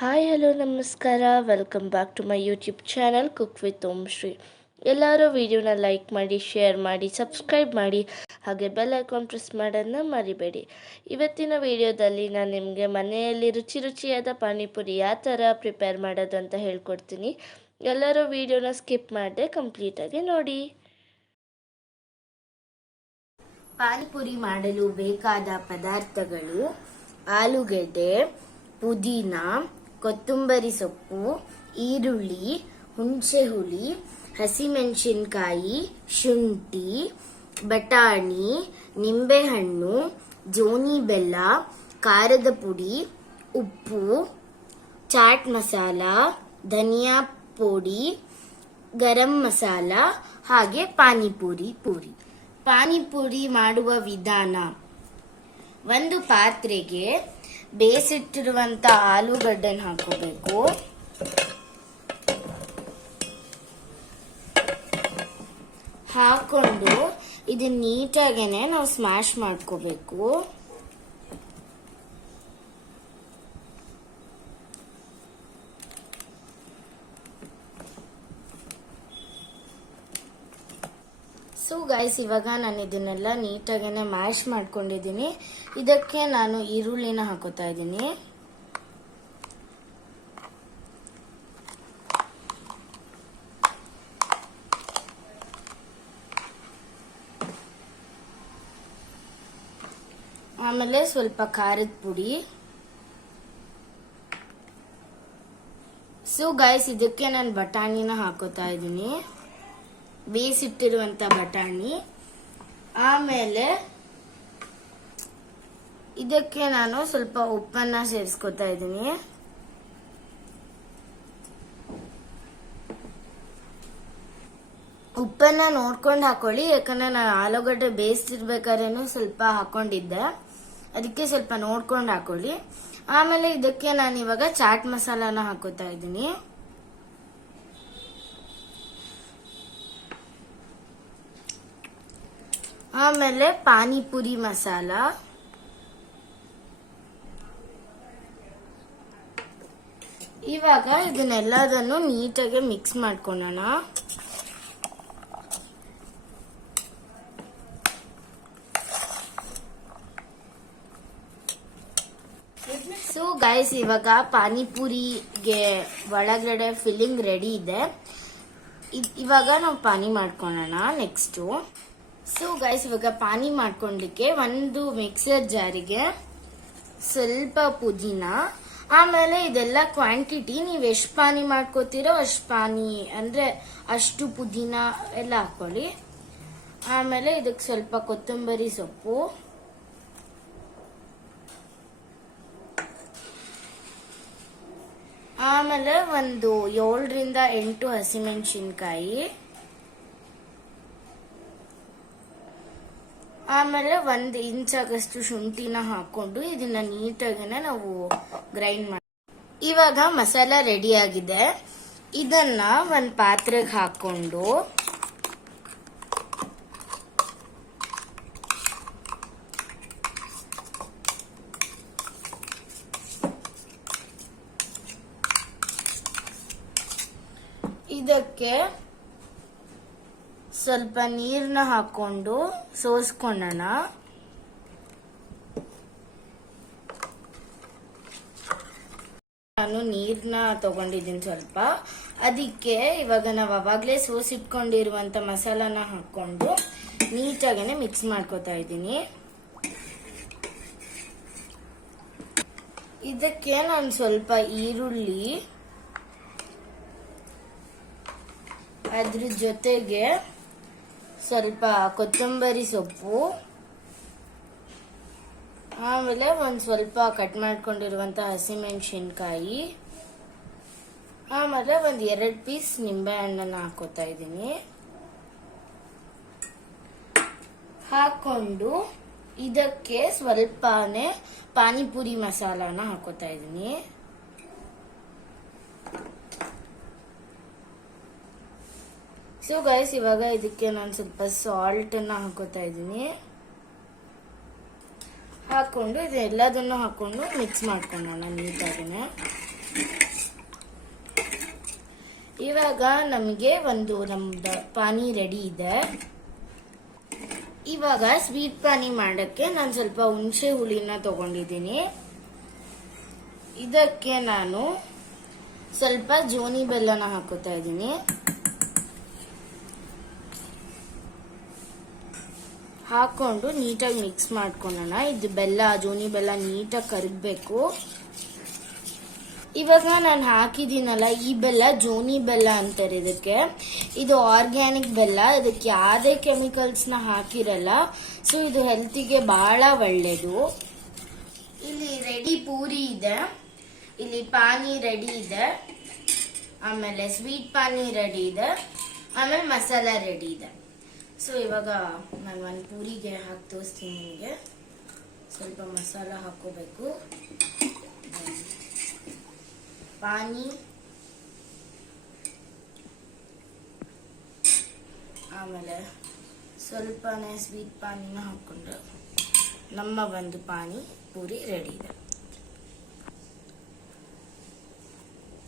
Hi hello ನಮಸ್ಕಾರ, welcome back to my YouTube channel cook with Om Shri. ಎಲ್ಲರೂ ವಿಡಿಯೋನ like ಮಾಡಿ, ಶೇರ್ ಮಾಡಿ, ಸಬ್ಸ್ಕ್ರೈಬ್ ಮಾಡಿ, ಹಾಗೆ ಬೆಲ್ ಐಕಾನ್ ಪ್ರೆಸ್ ಮಾಡೋದನ್ನ ಮರಿಬೇಡಿ. ಇವತ್ತಿನ ವಿಡಿಯೋದಲ್ಲಿ ನಾನು ನಿಮಗೆ ಮನೆಯಲ್ಲಿ ರುಚಿಯಾದ ಪಾನಿಪುರಿ ಯಾವ ಥರ ಪ್ರಿಪೇರ್ ಮಾಡೋದು ಅಂತ ಹೇಳ್ಕೊಡ್ತೀನಿ. ಎಲ್ಲರೂ ವಿಡಿಯೋನ ಸ್ಕಿಪ್ ಮಾಡದೆ ಕಂಪ್ಲೀಟಾಗಿ ನೋಡಿ. ಪಾನಿಪುರಿ ಮಾಡಲು ಬೇಕಾದ ಪದಾರ್ಥಗಳು: ಆಲೂಗೆಡ್ಡೆ, ಪುದೀನ, ಕೊತ್ತಂಬರಿ ಸೊಪ್ಪು, ಈರುಳ್ಳಿ, ಹುಣಸೆ ಹುಳಿ, ಹಸಿಮೆಣಸಿನಕಾಯಿ, ಶುಂಠಿ, ಬಟಾಣಿ, ನಿಂಬೆಹಣ್ಣು, ಜೋನಿ ಬೆಲ್ಲ, ಖಾರದ ಪುಡಿ, ಉಪ್ಪು, ಚಾಟ್ ಮಸಾಲ, ಧನಿಯಾ ಪುಡಿ, ಗರಂ ಮಸಾಲ, ಹಾಗೆ ಪಾನಿಪುರಿ ಮಾಡುವ ವಿಧಾನ: ಒಂದು ಪಾತ್ರೆಗೆ ಬೇಯಿಸಿಟ್ಟಿರುವಂತ ಆಲೂಗಡ್ಡೆನ ಹಾಕೋಬೇಕು. ಹಾಕೊಂಡು ಇದನ್ನ ನೀಟಾಗೇನೆ ನಾವು ಸ್ಮ್ಯಾಶ್ ಮಾಡ್ಕೋಬೇಕು. ಸೊ ಗೈಸ್, ಇವಾಗ ನಾನು ಇದನ್ನೆಲ್ಲ ನೀಟಾಗೇನೆ ಮ್ಯಾಶ್ ಮಾಡ್ಕೊಂಡಿದ್ದೀನಿ. ಇದಕ್ಕೆ ನಾನು ಈರುಳ್ಳಿನ ಹಾಕೋತಾ ಇದ್ದೀನಿ. ಆಮೇಲೆ ಸ್ವಲ್ಪ ಖಾರದ ಪುಡಿ. ಸೊ ಗೈಸ್, ಇದಕ್ಕೆ ನಾನು ಬಟಾಣಿನ ಹಾಕೋತಾ ಇದ್ದೀನಿ, ಬೇಯಿಸಿಟ್ಟಿರುವಂತ ಬಟಾಣಿ. ಆಮೇಲೆ ಇದಕ್ಕೆ ನಾನು ಸ್ವಲ್ಪ ಉಪ್ಪನ್ನ ಸೇರಿಸ್ಕೊತಾ ಇದ್ದೀನಿ. ಉಪ್ಪನ್ನ ನೋಡ್ಕೊಂಡು ಹಾಕೊಳ್ಳಿ, ಯಾಕಂದ್ರೆ ನಾನು ಆಲೂಗಡ್ಡೆ ಬೇಯಿಸ್ತಿರ್ಬೇಕಾದ್ರೇನು ಸ್ವಲ್ಪ ಹಾಕೊಂಡಿದ್ದೆ, ಅದಕ್ಕೆ ಸ್ವಲ್ಪ ನೋಡ್ಕೊಂಡು ಹಾಕೊಳ್ಳಿ. ಆಮೇಲೆ ಇದಕ್ಕೆ ನಾನು ಇವಾಗ ಚಾಟ್ ಮಸಾಲಾನ ಹಾಕೋತಾ ಇದ್ದೀನಿ. ಆಮೇಲೆ ಪಾನಿಪುರಿ ಮಸಾಲ, ಇವಾಗ ಇದನ್ನೆಲ್ಲದನ್ನು ನೀಟಾಗಿ ಮಿಕ್ಸ್ ಮಾಡ್ಕೊಳ್ಳೋಣ. ಸೊ ಗೈಸ್, ಇವಾಗ ಪಾನಿಪುರಿಗೆ ಒಳಗಡೆ ಫಿಲ್ಲಿಂಗ್ ರೆಡಿ ಇದೆ. ಇವಾಗ ನಾವು ಪಾನಿ ಮಾಡ್ಕೊಳ್ಳೋಣ ನೆಕ್ಸ್ಟ್. ಸೊ ಗೈಸ್, ಇವಾಗ ಪಾನಿ ಮಾಡ್ಕೊಂಡ್ಲಿಕ್ಕೆ ಒಂದು ಮಿಕ್ಸರ್ ಜಾರಿಗೆ ಸ್ವಲ್ಪ ಪುದೀನ, ಆಮೇಲೆ ಇದೆಲ್ಲ ಕ್ವಾಂಟಿಟಿ ನೀವು ಎಷ್ಟು ಪಾನಿ ಮಾಡ್ಕೋತೀರೋ ಅಷ್ಟು ಪಾನಿ ಅಂದ್ರೆ ಅಷ್ಟು ಪುದೀನ ಎಲ್ಲ ಹಾಕೊಳ್ಳಿ. ಆಮೇಲೆ ಇದಕ್ಕೆ ಸ್ವಲ್ಪ ಕೊತ್ತಂಬರಿ ಸೊಪ್ಪು, ಆಮೇಲೆ ಒಂದು 7 ರಿಂದ 8 ಹಸಿಮೆಣಸಿನಕಾಯಿ, ಆಮೇಲೆ 1 ಇಂಚಾಗಷ್ಟು ಶುಂಠಿನ ಹಾಕೊಂಡು ಇದನ್ನ ನೀಟಾಗಿನ ನಾವು ಗ್ರೈಂಡ್ ಮಾಡಿ. ಇವಾಗ ಮಸಾಲ ರೆಡಿ ಆಗಿದೆ. ಇದನ್ನ ಒಂದು ಪಾತ್ರೆಗೆ ಹಾಕೊಂಡು ಇದಕ್ಕೆ ಸ್ವಲ್ಪ ನೀರನ್ನ ಹಾಕೊಂಡು ಸೋಸ್ಕೊಳ್ಳೋಣ. ನಾನು ನೀರನ್ನ ತಗೊಂಡಿದ್ದೀನಿ ಸ್ವಲ್ಪ. ಅದಕ್ಕೆ ಇವಾಗ ನಾವು ಅವಾಗಲೇ ಸೋಸಿಟ್ಕೊಂಡಿರುವಂತ ಮಸಾಲಾನ ಹಾಕೊಂಡು ನೀಟಾಗೇನೆ ಮಿಕ್ಸ್ ಮಾಡ್ಕೋತಾ ಇದ್ದೀನಿ. ಇದಕ್ಕೆ ನಾನು ಸ್ವಲ್ಪ ಈರುಳ್ಳಿ, ಅದ್ರ ಜೊತೆಗೆ ಸ್ವಲ್ಪ ಕೊತ್ತಂಬರಿ ಸೊಪ್ಪು, ಆಮೇಲೆ ಒಂದು ಸ್ವಲ್ಪ ಕಟ್ ಮಾಡ್ಕೊಂಡಿರುವಂತ ಹಸಿಮೆಣಸಿನಕಾಯಿ, ಆಮೇಲೆ ಒಂದು 2 ಪೀಸ್ ನಿಂಬೆ ಹಣ್ಣನ್ನ ಹಾಕೋತಾ ಇದ್ದೀನಿ. ಹಾಕೊಂಡು ಇದಕ್ಕೆ ಸ್ವಲ್ಪನೇ ಪಾನಿಪುರಿ ಮಸಾಲಾನ ಹಾಕೋತಾ ಇದ್ದೀನಿ. ಸೊ ಗೈಸ್, ಇವಾಗ ಇದಕ್ಕೆ ನಾನು ಸ್ವಲ್ಪ ಸಾಲ್ಟ್ ಅನ್ನ ಹಾಕೋತಾ ಇದ್ದೀನಿ. ಹಾಕೊಂಡು ಇದೆಲ್ಲದನ್ನು ಹಾಕೊಂಡು ಮಿಕ್ಸ್ ಮಾಡ್ಕೊಳ್ಳೋಣ ನೀಟಾಗಿನೇ. ಇವಾಗ ನಮಗೆ ನಮ್ದು ಪಾನಿ ರೆಡಿ ಇದೆ. ಇವಾಗ ಸ್ವೀಟ್ ಪಾನಿ ಮಾಡಕ್ಕೆ ನಾನು ಸ್ವಲ್ಪ ಹುಣಸೆ ಹುಳಿನ ತಗೊಂಡಿದ್ದೀನಿ. ಇದಕ್ಕೆ ನಾನು ಸ್ವಲ್ಪ ಜೋನಿ ಬೆಲ್ಲನ ಹಾಕೋತಾ ಇದ್ದೀನಿ. ಹಾಕೊಂಡು ನೀಟಾಗಿ ಮಿಕ್ಸ್ ಮಾಡ್ಕೊಳ್ಳೋಣ. ಇದು ಜೋನಿ ಬೆಲ್ಲ ನೀಟಾಗಿ ಕರಗಬೇಕು. ಇವಾಗ ನಾನು ಹಾಕಿದ್ದೀನಲ್ಲ, ಈ ಬೆಲ್ಲ ಜೋನಿ ಬೆಲ್ಲ ಅಂತಾರೆ ಇದಕ್ಕೆ. ಇದು ಆರ್ಗ್ಯಾನಿಕ್ ಬೆಲ್ಲ, ಇದಕ್ಕೆ ಯಾವುದೇ ಕೆಮಿಕಲ್ಸ್ನ ಹಾಕಿರಲ್ಲ. ಸೊ ಇದು ಹೆಲ್ತಿಗೆ ಬಹಳ ಒಳ್ಳೆಯದು. ಇಲ್ಲಿ ರೆಡಿ ಪೂರಿ ಇದೆ, ಇಲ್ಲಿ ಪಾನಿ ರೆಡಿ ಇದೆ, ಆಮೇಲೆ ಸ್ವೀಟ್ ಪಾನಿ ರೆಡಿ ಇದೆ, ಆಮೇಲೆ ಮಸಾಲ ರೆಡಿ ಇದೆ. ಸೊ ಇವಾಗ ನಾನು ಒಂದು ಪೂರಿಗೆ ಹಾಕಿ ತೋರಿಸ್ತೀನಿ ನಿಮಗೆ. ಸ್ವಲ್ಪ ಮಸಾಲ ಹಾಕೋಬೇಕು, ಪಾನಿ, ಆಮೇಲೆ ಸ್ವಲ್ಪನೇ ಸ್ವೀಟ್ ಪಾನಿನ ಹಾಕ್ಕೊಂಡು ನಮ್ಮ ಒಂದು ಪಾನಿ ಪೂರಿ ರೆಡಿ ಇದೆ.